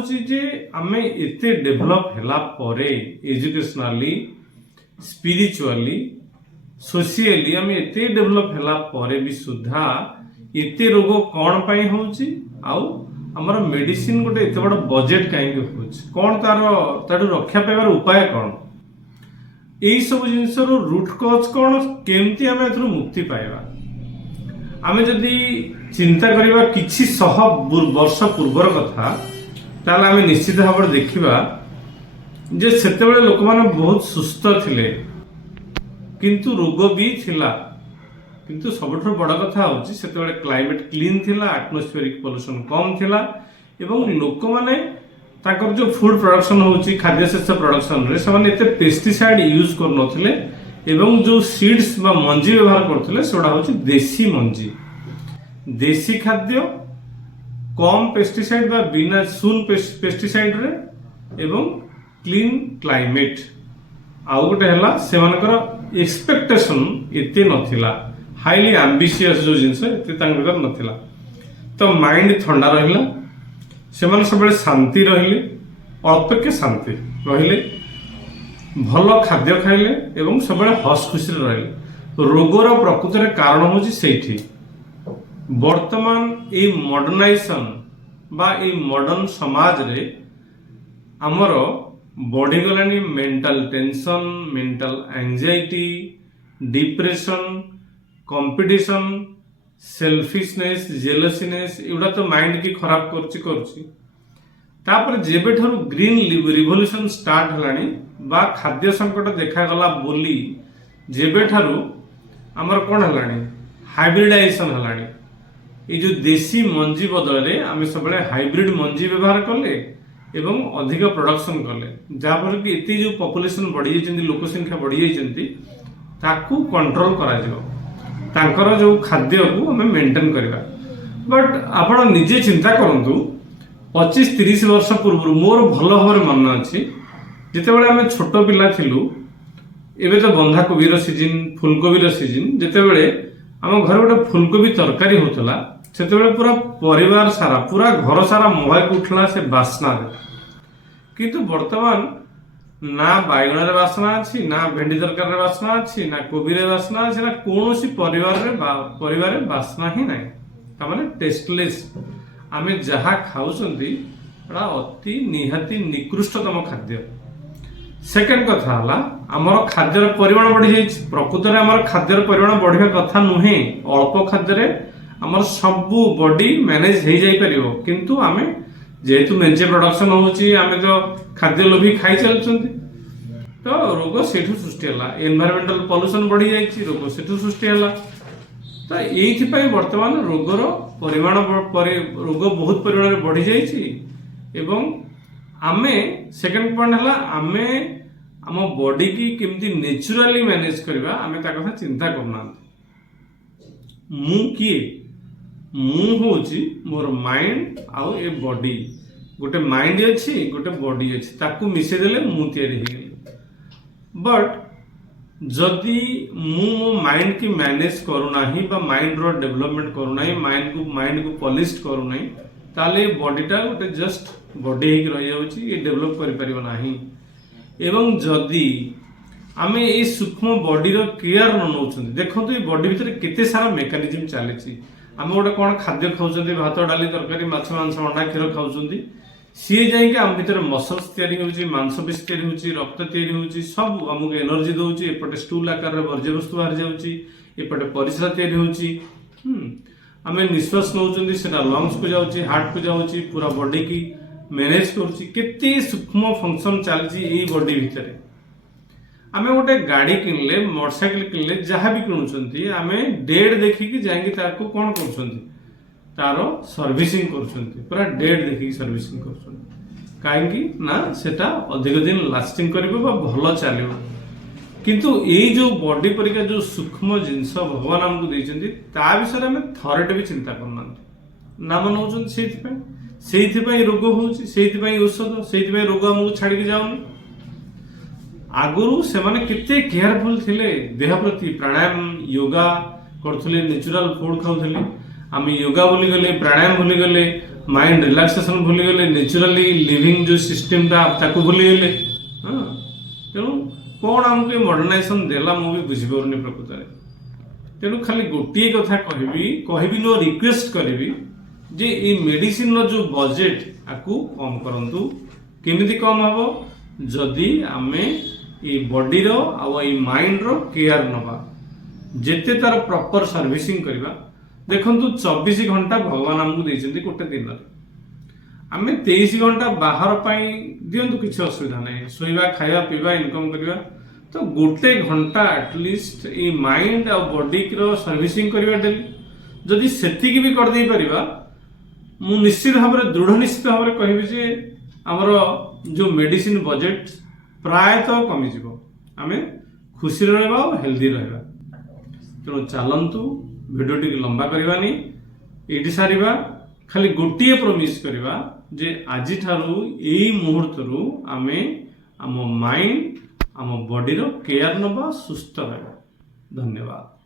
होची जे आमे एते डेभलप होला परे एजुकेशनली स्पिरिचुअली सोशियली आमे एते डेभलप होला परे भी सुधा एते रोग कौन पाई होची आउ हमर मेडिसिन गोटे एते बड़ बजेट काहे होची कौन तारू रक्षा पाइबार उपाय कौन एई सब जिनसर रूट कॉज कौन केमती आमे एथरु मुक्ति पाइबा आमे जदि चिंता करिबा किछि सह वर्ष पूर्वर कथा ताले आमे निश्चित भाव देखिबा जे सेते बेले लोक माने बहुत सुस्त थिले किंतु रोग भी थिला किंतु सबठो बड़ कथा होची सेते बेले क्लाइमेट क्लीन थिला एटमॉस्फेरिक पोल्यूशन कम थिला एवं लोक माने ताकर जो फूड प्रोडक्शन होची खाद्य शस्य प्रोडक्शन रे से माने एते पेस्टिसाइड यूज कर नथिले एवं जो सीड्स बा मंजी व्यवहार करथिले सेडा होची देसी मंजी देसी खाद्य कम पेस्टिसाइड बा बिना सुन पेस्टिसाइड रे एवं क्लीन क्लाइमेट आउ गोटे हला से मानकर एक्सपेक्टेशन एते नथिला हाईली एम्बिशियस जो जिंस एते तांकर नथिला तो माइंड ठंडा रहिला से माने सबले शांति रहिले अल्पके शांति रहिले भल खाद्य खाइले एवं सबले हस खुशी रहिले रोगर प्रकृतिर कारण होची सेठी वर्तमान ए मॉडर्नाइजेशन बा ए मॉडर्न समाज रे हमर बढ़ी गलानी mental tension mental anxiety depression competition selfishness jealousness एगुड़ा तो माइंड की खराब करछि तापर जेबे ठारू ग्रीन रिवोल्यूशन स्टार्ट हलानी बा खाद्य संकट देखा गला बोली जेबे ठारू हमर कोन हलानी हाइब्रिडाइजेशन हलानी ए जो देसी मंजी बदले आमे सबले हाइब्रिड मंजी व्यवहार करले एवं अधिक प्रोडक्शन कले जापर कि एते जो पॉपुलेशन बढ़ी जाइछन्ती लोक संख्या बढ़ी जाइछन्ती ताकू कंट्रोल करा जिवो तांकर जो खाद्य को हमें मेंटेन करबा बट आपण निजे चिंता करंतु 25-30 वर्ष पूर्व मोर भल भाव मन अछि जेते बेले हमें छोट पिला थिलु एबे तो बंधा कोबी रो सीजन फूलकोबी रो सीजन जेते बेले हम घर गोटे फूलकोबी तरकारी होतला सेते बेले पूरा परिवार सारा पूरा घर सारा मोबाइल उठला से बासना किंतु वर्तमान ना बैगण रे बासना अछि ना भेंडी तरकारी रे बासना अछि ना कोबी रे बासना अछि ना कोनोसी परिवार रे बासना ही नाही ता माने टेस्टलेस आमे जहा खाउसंती एटा अति निहाती निकृष्टतम खाद्य सेकंड कथा हला हमर खाद्यर परिमाण बढ़ी जाय प्रकृत रे हमर खाद्यर परिमाण बढ़िया कथा नुहे अल्प खाद्य रे हमर सब बॉडी मैनेज हे जाय परिबो किंतु आमे जेहेतु मेंचे प्रोडक्शन होची आमे तो खाद्य लोभी खाई चलछंती तो रोग सेठु सृष्टि हला एनवायरमेंटल पोल्यूशन बढ़ी जायछि रोग सेठु सृष्टि हला तो एथि पई वर्तमान रोगर परिमाण रोग बहुत परिमाण रे बढ़ी जायछि एवं आमे सेकंड पॉइंट हला आमे हम बॉडी की केमती नेचुरली मैनेज करबा आमे ता कथा चिंता करना मु किए मु होची मोर माइंड आउ ए बॉडी गोटे माइंड अछि गोटे बॉडी अछि ताकू मिसे देले मु तयारी हे गेली बट जदि मु मो माइंड की मैनेज करू नाही बा माइंड रो डेवलपमेंट करू नाही माइंड को पॉलिश करू नाही ताले बॉडीटा गोटे जस्ट बॉडी हे रहि जाउची ए डेवलप करि परिबो नाही एवं जदि आमे ए सूक्ष्म बॉडी रो केयर न नउछन देखंतु ए बॉडी भीतर केते सारा मेकानिज्म चालेछि आम गोटे कौन खाद्य खाऊँ भात डाली तरकारी माछ मांस अंडा क्षीर खाऊँ सी जाइए आम भर मसल्स तैयारी मांसपेशी तैयारी रक्त तैयारी सब आमको एनर्जी दौर एपटे स्टूल आकार वर्ज्य वस्तु बाहर जापटे परिस्रा तैयारी आम निश्वास नौ लंग्स को जाऊँगी हार्ट को जाऊँगी पूरा बॉडी की मैनेज करते सूक्ष्म फंक्शन चलती बॉडी भितर आम गोटे गाड़ी किनले मोटरसाइकिल किनले जहाँ भी किणुंट आम डेट देखिकी जाकि कौन कर सर्विसिंग पूरा डेट देखिकी सर्विसिंग कर सेटा अधिक दिन लास्टिंग कर भल चलो किंतु ये जो बॉडी परिका जो सूक्ष्म जिनस भगवान आमको देते ता विषय आम थरटे भी चिंता करना नाम नौ से रोग हो औषध से रोग आमको छाड़ी जाऊनी आगुरु से माने कितने केयरफुल थिले देह प्रति प्राणायाम योगा करथुले नेचुरल फूड खाउथुले आम योगा भूली गले, प्राणायाम भूली गले, माइंड रिलैक्सेशन भूली गले, नेचुरली लिविंग जो सिस्टम ताकू भूली गले। हाँ तेणु कौन आमको मॉडर्नाइजेशन देला मु भी बुझी पारुनी प्रकृत में। तेणु खाली गोटे कथा कहबी नो रिक्वेस्ट करी जे ये मेडिसिन रो जो बजेट आकु कम करंतु। केमिति कम हबो जदि आमे ये बॉडी रो आ ये माइंड रो केयर नबा, जेते तार प्रॉपर सर्विसिंग करबा। देखंतु 24 घंटा भगवान हमको देइछन्ती गोटे दिन रे, आमे 23 घंटा बाहर पाई दियंतु किछि असुविधा नहीं, सोइबा खाइबा पीबा इनकम करबा, तो गोटे घंटा एटलिस्ट ये माइंड और बॉडी रो सर्विसिंग करबा डेली। जदि सेतिकी भी कर दे परिबा मु निश्चित भाव में दृढ़ निश्चित भाव में कहबी जे हमर जो मेडिसिन बजेट प्रायतः कमी जीवो, आमे खुशी रहबा और हेल्दी रहबा। तेणु चलतु भिडियो टी लंबा करवानी, ये सारिबा। खाली गोटे प्रमिस करवा जे आज ठारू यही मुहूर्त रु आमे आम माइंड आम बॉडी रो केयर नबा, सुस्थ रहबा। धन्यवाद।